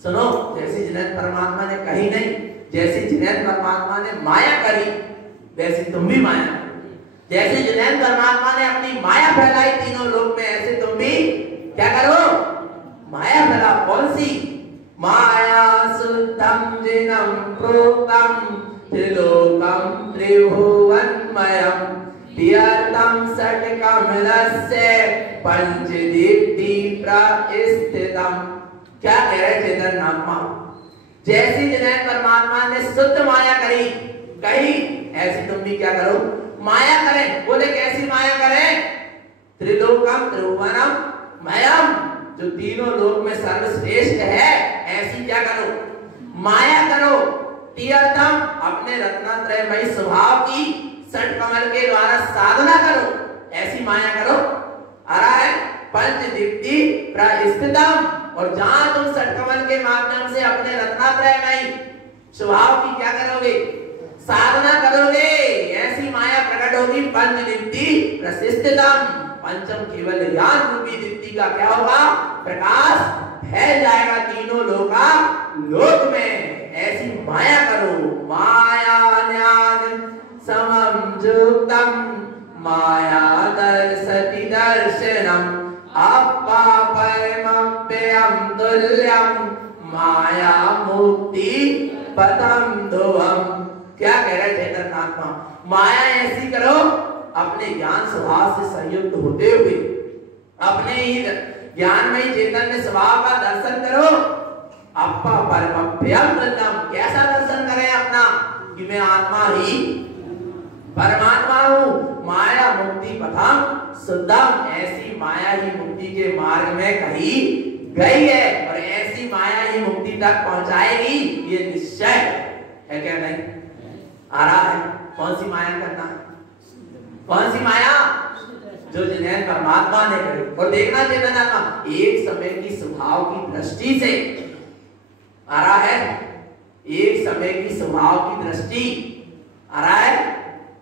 सुनो, जैसी जिन्हें परमात्मा ने कही नहीं, जैसी जिन्हें परमात्मा ने माया करी वैसी तुम भी माया। जैसे जिन्हें परमात्मा ने अपनी माया फैलाई तीनों लोक में, ऐसे तुम भी क्या करो? माया फैला। कौन सी माया? शुद्धम जिनम प्रोक्तम त्रिलोकम त्रिभुवनमयम तीर्थम षट्कमलस्य पंचदीप्ति प्रस्थितम। क्या कह रहे चेतन आत्मा? जैसी जिन्हें परमात्मा ने शुद्ध माया करी कही, ऐसी तुम भी क्या करो? माया करें। बोले कैसी माया करें? त्रिलोकम त्रिभुवनम मयम, जो तीनों लोक में सर्वश्रेष्ठ है, ऐसी क्या करो? माया करो। तीर्थम, अपने रत्नत्रयमयी स्वभाव की षटकमल के द्वारा साधना करो, ऐसी माया करो। आ रहा है पंचदीप्ति प्रस्थितम, और जहां तुम षटकमल के माध्यम से अपने रत्नत्रयमयी स्वभाव की क्या करोगे? साधना करोगे, ऐसी माया प्रकट होगी। पंचदीप्ति प्रस्थितम, पंचम केवल ज्ञान रूपी दीप्ति का क्या होगा? प्रकाश फैल जाएगा तीनों लोक में। ऐसी माया करो। माया ज्ञान समम युक्तम माया दर्शति दर्शनम अपापरमप्ययम तुल्यम माया मुक्ति पदम ध्रुवम। क्या कह रहे चेतन आत्मा? माया ऐसी करो, अपने ज्ञान स्वभाव से संयुक्त होते हुए अपने ही ज्ञानमयी चैतन्य स्वभाव का दर्शन करो। अपा परमप्यम तुल्यम, कैसा दर्शन करें अपना? कि मैं आत्मा ही परमात्मा हूँ। माया मुक्ति पथम शुद्धम, ऐसी माया ही मुक्ति के मार्ग में कही गई है, और ऐसी माया ही मुक्ति तक पहुंचाएगी, ये निश्चय है। क्या नहीं? आ रहा है कौन सी माया करना है? कौन सी माया? जो जिन्हें परमात्मा ने करी। और देखना चेतन आत्मा एक समय की स्वभाव की दृष्टि से, आ रहा है एक समय की स्वभाव की दृष्टि, आ रहा है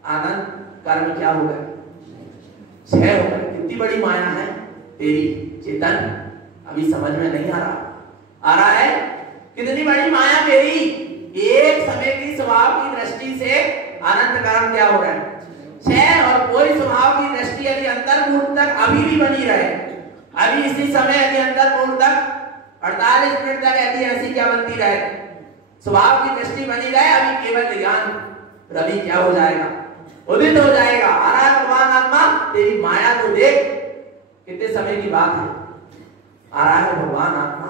आनंद कर्म क्या हो गए? क्षय हो गए। कितनी बड़ी माया है तेरी चेतन, अभी समझ में नहीं आ रहा। आ रहा है कितनी बड़ी माया मेरी, एक समय की स्वभाव की दृष्टि दृष्टि से अनंत कर्म क्या हो रहा है? 6। और कोई स्वभाव की दृष्टि यदि अंतर्मुख तक अभी भी बनी रहे, अभी इसी समय यदि अंतर्मुख तक 48 मिनट तक यदि ऐसी क्या बनती रहे, स्वभाव की दृष्टि बनी रहे, अभी केवल ज्ञान रवि क्या हो जाएगा? उदित हो जाएगा। अरे भगवान आत्मा तेरी माया को देख, कितने समय की बात है। आ रहा है भगवान आत्मा,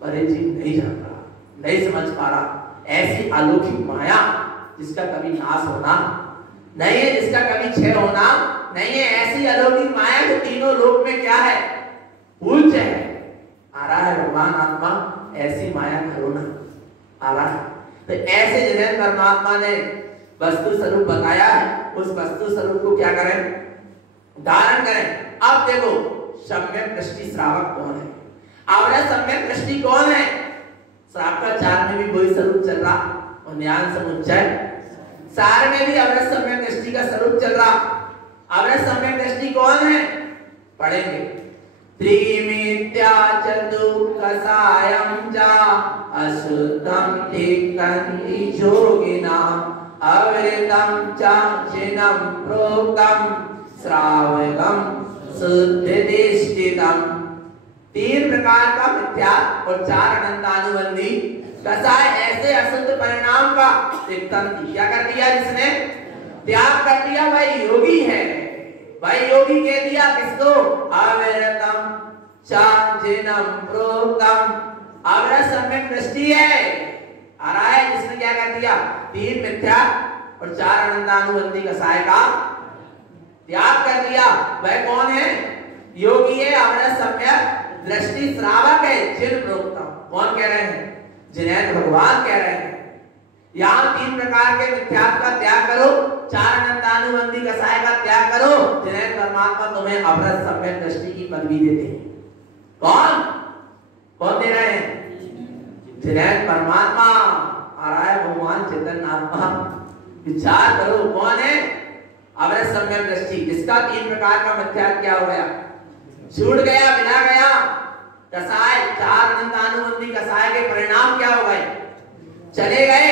पर ये जीव नहीं जान रहा, नहीं समझ पा रहा। ऐसी अलौकिक माया जिसका कभी नाश होना नहीं है, जिसका कभी क्षय होना नहीं है, ऐसी अलौकिक माया जो तीनों लोक में क्या है? पूज्य है। आ रहा है भगवान आत्मा, ऐसी माया करो ना। आ रहा है तो ऐसे जिन्हें परमात्मा ने वस्तु स्वरूप बताया है, उस वस्तु स्वरूप को क्या करें? धारण करें। अब देखो सम्यक दृष्टि श्रावक कौन है? अब सम्यक दृष्टि कौन है? श्रावक का 4 में भी वही स्वरूप चल रहा, और ज्ञान समुच्चय सार में भी अवरस सम्यक दृष्टि का स्वरूप चल रहा। अवरस सम्यक दृष्टि कौन है? पढ़ेंगे। त्रिमित्या चतुर्कसायं च अशुद्धं ठिक्कन्ति योगिनाम् अवृतं च चिनं प्रोक्तं श्रावकं शुद्धदिष्टितम्। 3 प्रकार का मिथ्या और 4 अनंतानुबंधी कसाय ऐसे अशुद्ध परिणाम का तिक्तंति क्या कर दिया? जिसने त्याग कर दिया वही योगी है। वही योगी कह दिया किसको? अविरतम चाचिनम प्रोक्तम। अविरत सम्यक दृष्टि है। आ रहा है जिसने क्या कर दिया? 3 मिथ्या और 4 अनंतानुबंधी कसाय का त्याग कर दिया। वह कौन है? योगी है, अविरत सम्यक दृष्टि श्रावक है। जिन प्रोक्तम कौन कह रहे हैं? जिन्हें भगवान कह रहे हैं। यहाँ 3 प्रकार के मिथ्यात्व का त्याग करो, 4 अनंतानुबंधी कसाय का त्याग करो, जिन्हें परमात्मा तुम्हें अवरत सम्यक दृष्टि की पदवी देते हैं। कौन कौन दे रहे हैं? जिन्हें परमात्मा। आ रहा है भगवान चैतन्य आत्मा। विचार करो कौन है? अवरत सम्यक दृष्टि, जिसका 3 प्रकार का मिथ्यात्व क्या हो गया? छूट गया, मिला गया। कसाय 4 अनंतानुबंधी कसाय के परिणाम क्या हो गए? चले गए।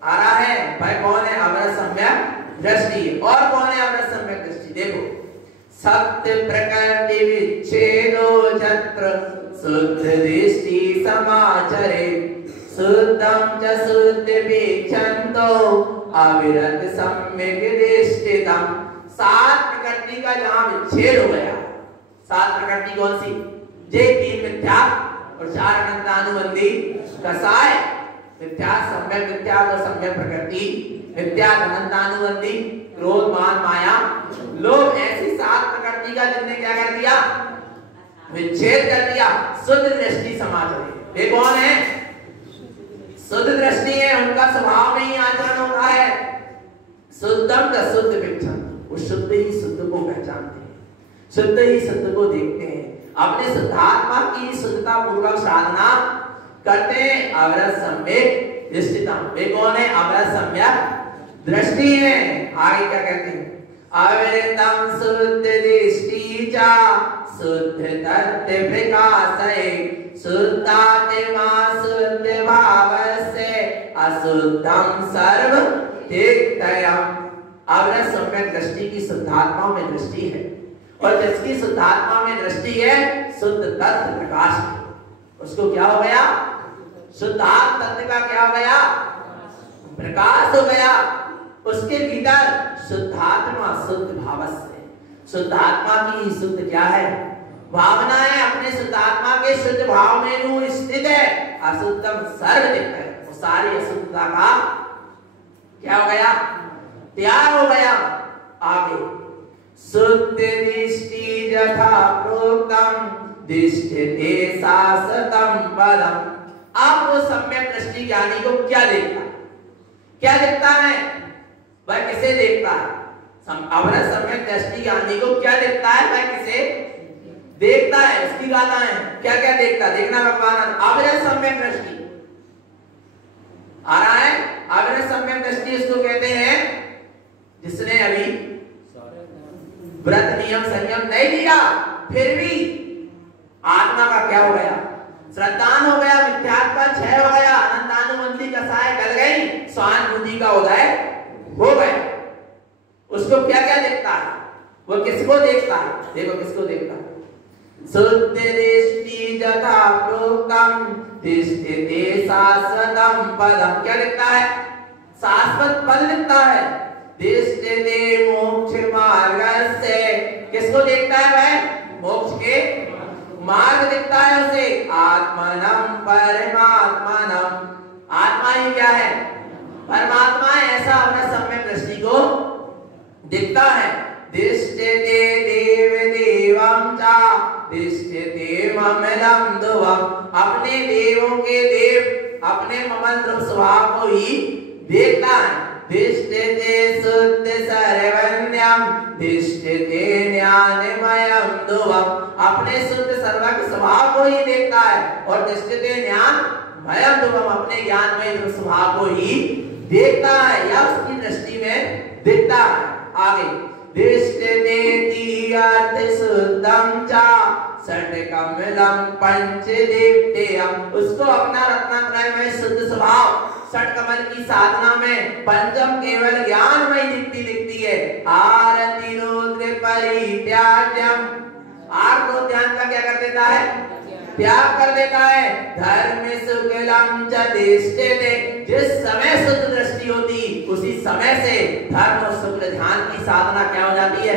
आ रहा है भाई कौन है? अवरत सम्यक दृष्टि। और कौन है अवरत सम्यक दृष्टि? देखो, सत्य प्रकृति विच्छेदो जत्र शुद्ध दृष्टि समाचरे शुद्धं च शुद्ध वीक्षन्तो अविरत सम्यक दृष्टितम्। 7 प्रकृति का जहां विच्छेद हो गया। 7 प्रकृति कौन सी? जे 3 मिथ्या और 4 अनंतानुबंधी कसाय। मिथ्या सम्यक मिथ्या तो सम्यक प्रकृति, मिथ्या अनंतानुबंधी क्रोध मान माया लोभ, ऐसी 7 प्रकृति का जिसने क्या कर दिया? विच्छेद कर दिया। शुद्ध दृष्टि समाज। ये कौन है? शुद्ध दृष्टि है, उनका स्वभाव में ही आचरण होता है। शुद्धम का शुद्ध विक्षण, वो शुद्ध ही शुद्ध को पहचानते हैं, शुद्ध ही शुद्ध को देखते हैं, अपने शुद्धात्मा की शुद्धता पूर्वक साधना करते हैं। अवरत सम्यक दृष्टिता। वे कौन है? अवरत सम्यक दृष्टि है। आगे क्या कहते हैं? अविरतम शुद्ध दृष्टि चा शुद्ध तत्व प्रकाशय शुद्धात्मा शुद्ध भाव से अशुद्धम सर्व तिक्तयम्। अवरत सम्यक दृष्टि की शुद्धात्मा में दृष्टि है, और जिसकी शुद्धात्मा में दृष्टि है शुद्ध तत्व प्रकाश है। उसको क्या हो गया? शुद्धात्म तत्व का क्या हो गया? प्रकाश हो गया। उसके भीतर शुद्धात्मा शुद्ध भाव से, शुद्धात्मा की शुद्ध क्या है? भावना है। अपने शुद्धात्मा के शुद्ध भाव में वो स्थित है। अशुद्धम सर्व दिखता है, वो सारी अशुद्धता का क्या हो गया? त्याग हो गया। आगे शुद्ध दृष्टि यथा प्रोक्तम दिष्टते शाश्वतम पदम। अब वो सम्यक दृष्टि ज्ञानी को क्या देखता है? क्या देखता है? वह किसे देखता है? अवरत सम्यक दृष्टि ज्ञानी को क्या देखता है? वह किसे देखता है? उसकी गाथा है। क्या क्या देखता? देखना भगवान। अवरत सम्यक दृष्टि आ रहा है। अवरत सम्यक दृष्टि इसको कहते हैं जिसने अभी व्रत नियम संयम नहीं लिया, फिर भी आत्मा का क्या हो गया? श्रद्धान हो गया, मिथ्यात्व का क्षय हो गया, अनंतानुबंधी कसाय गल गई, स्वानुभूति का उदय हो गया। उसको क्या क्या देखता है? वो किसको देखता है? देखो किसको देखता है? शुद्ध दृष्टि जथा प्रोक्तम तिष्ठते शाश्वतम पदम। क्या लिखता है? शाश्वत पद लिखता है। तिष्ठते मोक्ष मार्ग से। किसको देखता है वह? मोक्ष के मार्ग दिखता है उसे। आत्मनम परमात्मनम। आत्मा ही क्या है? परमात्मा। ऐसा अपने सम्यक दृष्टि को दिखता है। दिष्टते देव देवम चा दिष्टते ममलम दुवम। अपने देवों के देव अपने ममल ध्रुव स्वभाव को ही देखता है। दिष्टते शुद्ध सर्वज्ञम दिष्टते ज्ञानमयम दुवम। अपने शुद्ध सर्वज्ञ स्वभाव को ही देखता है और दिष्टते ज्ञानमयम दुवम अपने ज्ञानमय ध्रुव स्वभाव को ही देखता है या उसकी दृष्टि में दिखता है। आगे दिष्टते अर्थ शुद्धम चा षट्कमलम पंचदीप्तेयम। उसको अपना रत्नत्रय में शुद्ध स्वभाव षट्कमल की साधना में पंचम केवल ज्ञानमय दीप्ति दिखती है। आरति रुद्र परित्याज्यम। आर को ध्यान का क्या कर देता है? त्याग कर देता है। धर्म शुक्लम च दिष्टते। जिस समय शुद्ध दृष्टि होती उसी समय से धर्म और शुक्ल ध्यान की साधना क्या हो जाती है?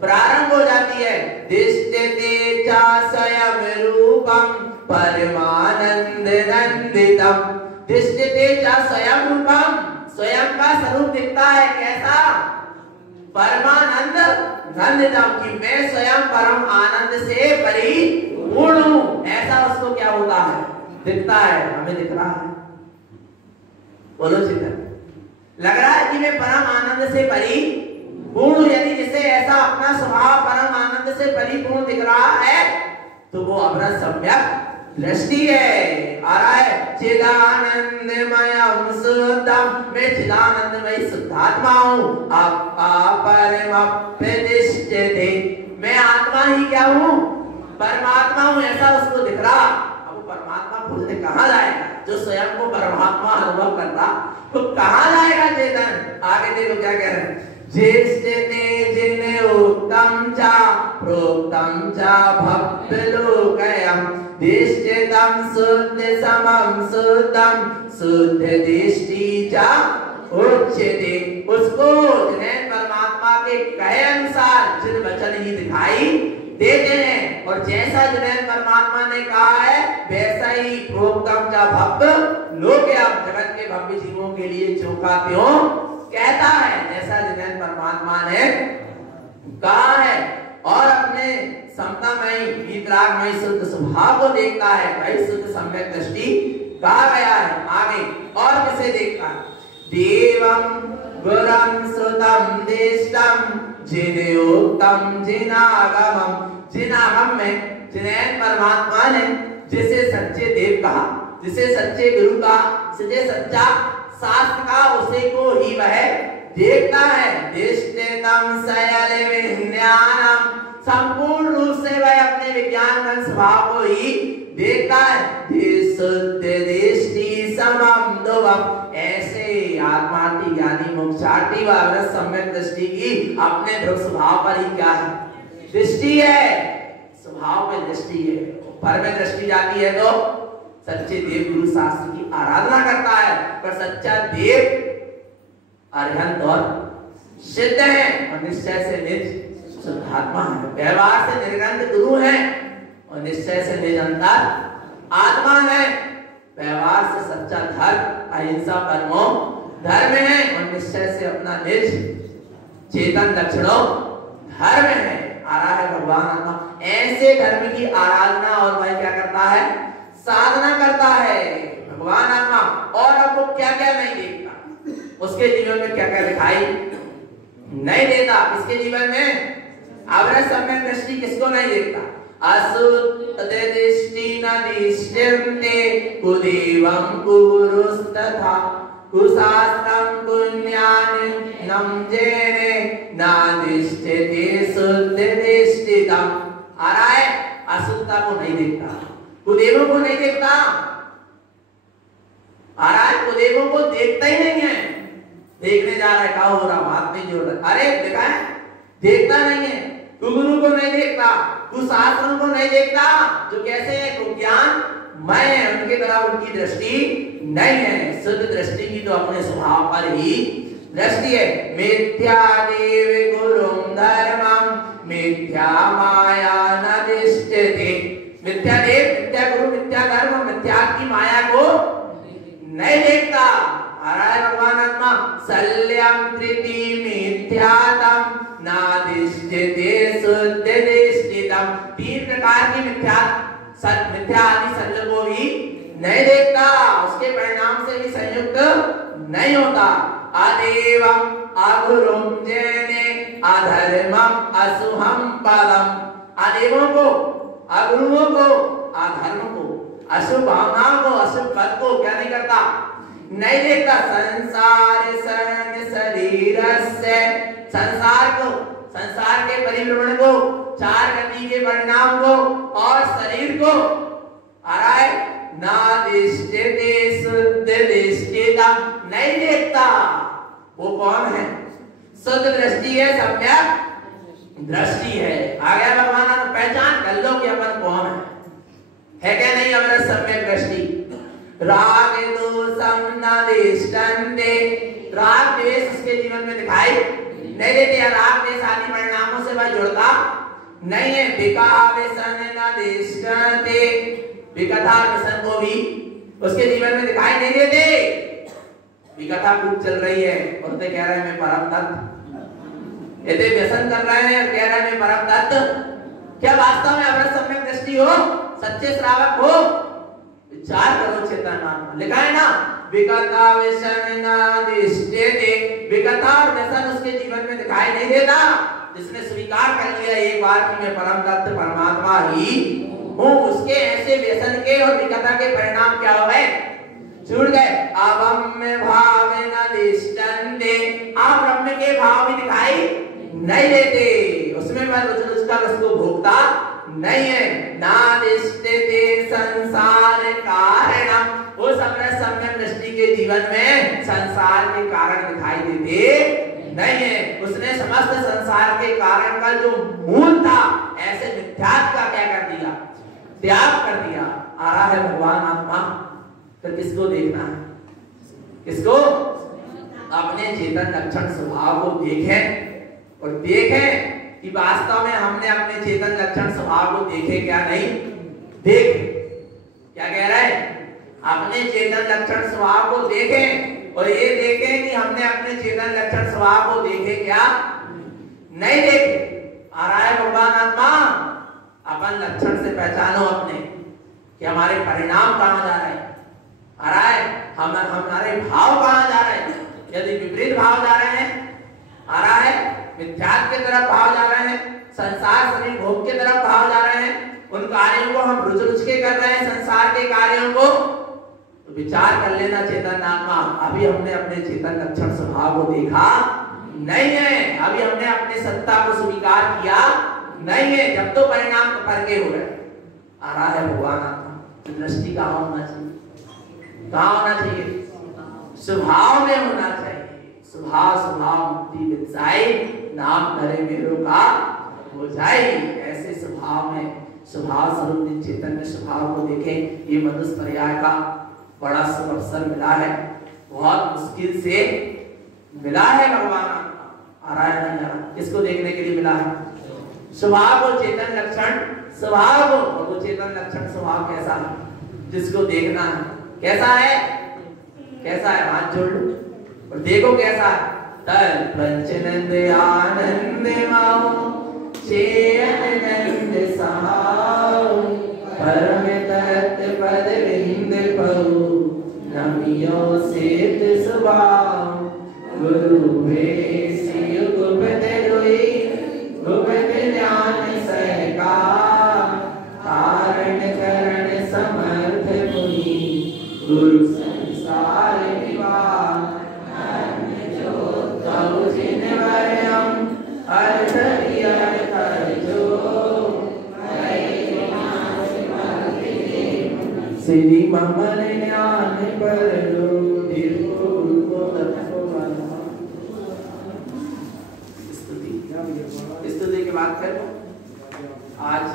प्रारंभ हो जाती है। दिष्टते च स्वयं रूपम परमानंद नंदितम। दिष्टते च स्वयं रूपम। स्वयं का स्वरूप दिखता है। कैसा? परमानंद नंदितम कि मैं स्वयं परम आनंद से परिपूर्ण हूं। ऐसा उसको क्या होता है? दिखता है। हमें दिख रहा है? बोलो चिंतन। लग रहा है कि मैं परम आनंद से परिपूर्ण हूं। यदि जिसे ऐसा अपना स्वभाव परम आनंद से परिपूर्ण दिख रहा है तो वो अपना सम्यक दृष्टि है। आ रहा है चिदानंदमयम शुद्धम। मैं चिदानंदमय शुद्धात्मा हूँ। परमप्रतिष्ठिते। मैं आत्मा ही क्या हूँ? परमात्मा हूँ। ऐसा उसको दिख रहा। अब परमात्मा खोजने कहाँ जाएगा? जो स्वयं को परमात्मा अनुभव करता तो कहाँ जाएगा चेतन? आगे देखो क्या कह रहे हैं। जिष्टते जिन्हें उत्तम चा प्रोक्तम चा भक्तलोकयम दिष्टतम शुद्ध समम शुद्धम शुद्ध दृष्टि चा उच्यते। उसको जिन्हें परमात्मा के कहे अनुसार जिन वचन ही दिखाई देते हैं और जैसा जिन्हें परमात्मा ने कहा है वैसा ही प्रोक्तम चा भक्त लोकयम। जगत के भव्य जीवों के लिए जो का त्यों कहता है जैसा जिन्हें परमात्मा ने कहा है और अपने समतामय वीतरागमय शुद्ध स्वभाव को देखता है। भाई शुद्ध सम्यक दृष्टि कहा गया है। आगे और किसे देखता है? देवम गुरम श्रुतम दिष्टम जिनोक्तम जिनागमम। जिनागम में जिन्हें परमात्मा ने जिसे सच्चे देव कहा, जिसे सच्चे गुरु कहा, जिसे सच्चा शास्त्र का उसे को ही वह देखता है। दिष्टतम सयल विज्ञानम। संपूर्ण रूप से वह अपने विज्ञान का स्वभाव को ही देखता है। शुद्ध दृष्टि समम दुवम। ऐसे आत्मार्थी ज्ञानी मोक्षार्थी व सम्यक दृष्टि की अपने ध्रुव स्वभाव पर ही क्या है? दृष्टि है। स्वभाव में दृष्टि है। पर में दृष्टि जाती है तो सच्चे देव गुरु शास्त्र की आराधना करता है। पर सच्चा देव अरहंत और सिद्ध है और निश्चय से निज शुद्धात्मा है। व्यवहार से निर्गंध गुरु है और निश्चय से निज अंतर आत्मा है। व्यवहार से सच्चा धर्म अहिंसा परमो धर्म है और निश्चय से अपना निज चेतन दक्षिणों धर्म है। आ रहा है भगवान आत्मा। ऐसे धर्म की आराधना और वह क्या करता है? साधना करता है भगवान आत्मा। और अब वो क्या क्या नहीं देखता? उसके जीवन में क्या क्या दिखाई नहीं देता? इसके जीवन में अवरस सम्यक दृष्टि किसको नहीं देखता? असुत दृष्टि न दिश्यन्ते कुदेवं कुरुस्तथा कुशास्त्रं पुण्यानं जेने नादिष्टते शुद्ध दृष्टितम। आ रहा है? असुरता को नहीं देखता, कुदेवों को नहीं देखता। महाराज कुदेवों को देखता ही नहीं है। देखने जा रहा है, क्या हो रहा, हाथ में जोड़ रहा, अरे देखा है, देखता नहीं है। कुगुरु को नहीं देखता, कुशास्त्रों को नहीं देखता, जो कैसे है कुज्ञान मैं है, उनकी तरफ उनकी दृष्टि नहीं है। शुद्ध दृष्टि की तो अपने स्वभाव पर ही दृष्टि है। मिथ्या देव गुरुम धर्मम मिथ्या माया न दिष्टते। मिथ्या देव, मिथ्या गुरु, मिथ्या धर्म, मिथ्या की माया को नहीं देखता। हराय भगवान आत्मा सल्यम त्रिति मिथ्यातम नादिष्टते शुद्ध दिष्टितम। तीन प्रकार की मिथ्या आदि सल्य को भी नहीं देखता, उसके परिणाम से भी संयुक्त नहीं होता। अदेवम अगुरुम जैने अधर्मम असुहम पदम। अदेवों को, अगुरुओं को, अधर्म को, अशुभ भावनाओं को, अशुभ पद को क्या नहीं करता, नहीं देखता। संसार शरण शरीर से, संसार को, संसार के परिभ्रमण को, चार गति के परिणाम को और शरीर को आ रहा है ना दिष्टते शुद्ध दिष्टितम, नहीं देखता। वो कौन है? शुद्ध दृष्टि है, सम्यक दृष्टि है। आ गया भगवान, पहचान कर लो कि अपन कौन है क्या नहीं? अमर सम्यक दृष्टि। राग दोषम न दिष्टन्ते, राग द्वेष उसके जीवन में दिखाई नहीं देते। राग द्वेष आदि परिणामों से वह जुड़ता नहीं है। विका व्यसन न दिष्टते, विकथा व्यसन को भी उसके जीवन में दिखाई नहीं देते। विकथा खूब चल रही है और तो कह रहे हैं मैं परम तत्व, यदि व्यसन कर रहे हैं और कह रहे हैं मैं परम तत्व। क्या वास्तव में अमृत सम्यक दृष्टि हो, सच्चे श्रावक हो? विचार करो चेतन। लिखा है ना, विकथा व्यसन न दिष्टते, विकथा और व्यसन उसके जीवन में दिखाई नहीं देता। जिसने स्वीकार कर लिया एक बार कि मैं परम तत्व परमात्मा ही हूँ, उसके ऐसे व्यसन के और विकथा के परिणाम क्या हो गए? छूट गए। अवम्य भाव न दिष्टन्ते, आप ब्रह्म के भाव भी दिखाई नहीं देते, उसमें मैं रुच कर उसको भोगता नहीं है। ना दिष्टते संसार कारणम, वो समरस सम्यक दृष्टि के जीवन में संसार के कारण दिखाई देते नहीं है। उसने समस्त संसार के कारण का जो मूल था ऐसे मिथ्यात्व का क्या कर दिया? त्याग कर दिया। आ रहा है भगवान आत्मा, फिर किसको देखना है? किसको? अपने चेतन लक्षण स्वभाव को देखें और देखें कि वास्तव में हमने अपने चेतन लक्षण स्वभाव को देखे क्या नहीं देखे। क्या कह रहा है? अपने चेतन लक्षण स्वभाव को देखें और ये देखें कि हमने अपने चेतन लक्षण स्वभाव को देखे क्या नहीं देखे। आ रहा है भगवान आत्मा, अपन लक्षण से पहचानो अपने कि हमारे परिणाम कहां जा रहे हैं। आ रहा है हमारे भाव कहां जा रहे हैं। यदि विपरीत भाव जा रहे हैं, आ रहा है मिथ्यात्व की तरफ भाव जा रहे हैं, संसार शरीर भोग की तरफ भाव जा रहे हैं, उन कार्यों को हम रुच के कर रहे हैं, संसार के कार्यों को, तो विचार कर लेना चेतन आत्मा, अभी हमने अपने चेतन लक्षण स्वभाव को देखा नहीं है, अभी हमने अपने सत्ता को स्वीकार किया नहीं है। जब तो परिणाम करके हो रहे। आ रहा है भगवान आत्मा, दृष्टि कहाँ होना चाहिए? कहाँ होना चाहिए? स्वभाव में होना चाहिए। स्वभाव स्वभाव मुक्ति विचाई, नाम धरे मेरो का हो जाए। ऐसे स्वभाव में, स्वभाव स्वरूप चेतन में स्वभाव को देखें। ये मनुष्य पर्याय का बड़ा शुभ अवसर मिला है, बहुत मुश्किल से मिला है। भगवान आ रहा है नहीं, किसको देखने के लिए मिला है? स्वभाव को, चेतन लक्षण स्वभाव को। वो चेतन लक्षण स्वभाव कैसा है जिसको देखना है? कैसा है? कैसा है? हाथ जोड़ लो और देखो कैसा है। तल पंचनंद आनंद माओ चेयन नंद सहाओ परम तत्व पद विंद पऊ नमियो सेत सुभाव गुरु वे सिय गुपत रोई गुपत ज्ञान सहका कारण करण समर्थ मुनि गुरु संसार विवाह जो जिन वरम अर्थ जो श्री मंगल ज्ञान पर स्तुति के बाद फिर आज